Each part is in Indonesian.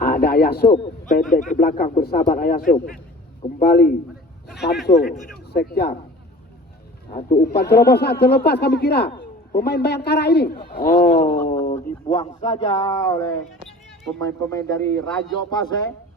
Ada Ayasuk, pendek ke belakang bersabar Ayasuk. Kembali Samsul, Sekjam. Satu umpan terobosan terlepas kami kira pemain Bayangkara ini. Oh, dibuang saja oleh pemain-pemain dari Rajo Pase.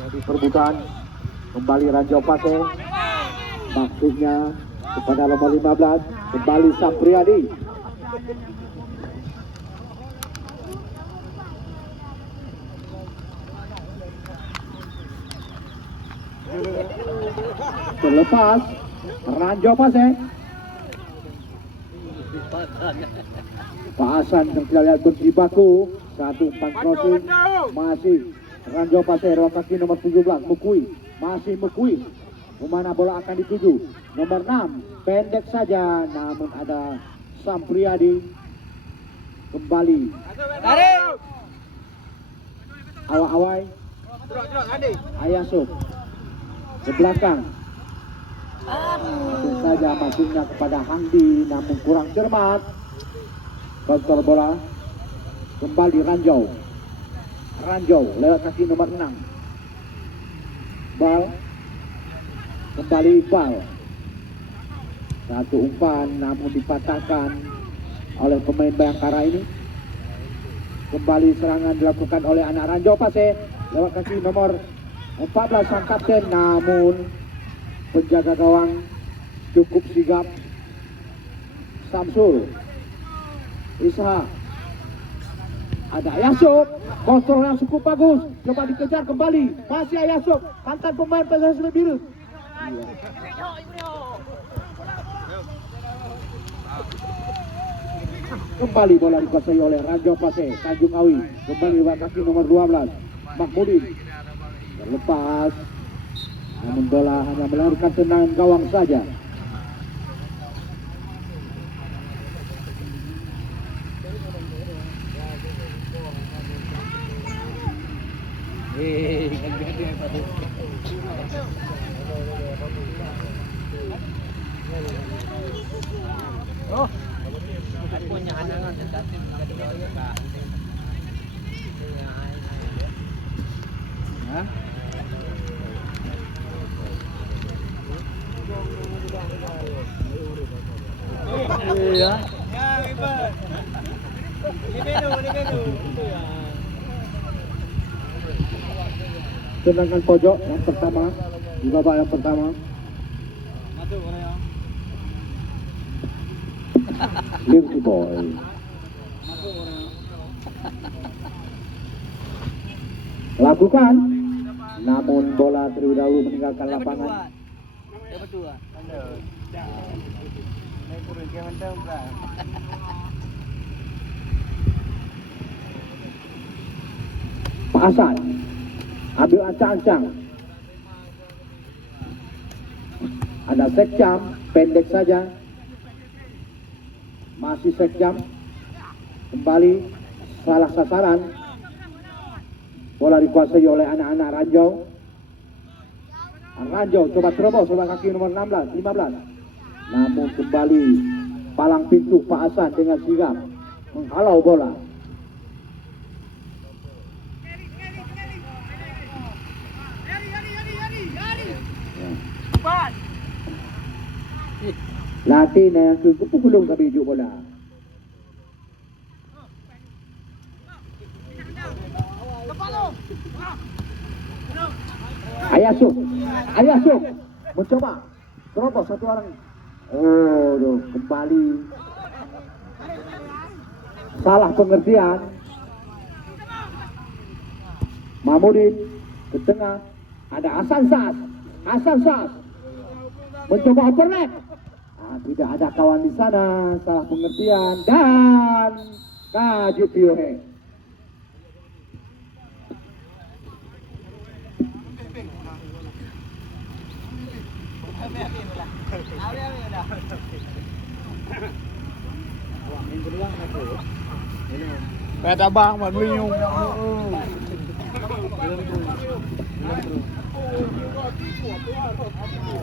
Jadi perebutan kembali Rajo Pase. Maksudnya kepada nomor 15 kembali Sapriadi. Terlepas Rajo Pase. Pak Hasan yang kita lihat berjibaku. Satu umpan crossing masih Rajo Pase, ruang kaki nomor 17 Mukui, masih Mukui. Kemana bola akan dituju? Nomor 6 pendek saja, namun ada Sampriadi. Kembali Awai Ayasuk ke belakang. Itu saja masuknya kepada Hangdi, namun kurang cermat. Kontrol bola kembali Ranjau lewat kaki nomor 6. Bal kembali Iqbal. Satu umpan namun dipatahkan oleh pemain Bayangkara ini. Kembali serangan dilakukan oleh anak Ranjau Pase lewat kaki nomor 14 sang kapten, namun penjaga gawang cukup sigap. Samsul Ishak, ada Ayasuk, kontrol yang cukup bagus, coba dikejar kembali, masih Ayasuk, mantan pemain PSSI Biru. Kembali bola dikuasai oleh Rajo Pase, Tanjung Awi, kembali lewat kaki nomor 12 Mahmudin, terlepas, namun bola hanya melarikan tendangan gawang saja. Oh, punya anak dekat iya. Tendangan pojok yang pertama di babak yang pertama. Lively boy. Lakukan, namun bola terlebih dahulu meninggalkan lapangan. Pak Hasan ambil ancang-ancang. Ada Sekjam, pendek saja. Masih Sekjam. Kembali salah sasaran. Bola dikuasai oleh anak-anak Ranjau. Ranjau coba terobos coba kaki nomor 16, 15. Namun kembali palang pintu Pak Hasan dengan sigap menghalau bola. Latih na yang kepulung sa video bola. Ayasuk mencoba terobos satu orang. Oh, kembali salah pengertian. Mahmudin ke tengah, ada Hasan Sas mencoba overlap. Tidak ada kawan di sana, salah pengertian, dan Kaju Piohe. Kata bang, buat minum.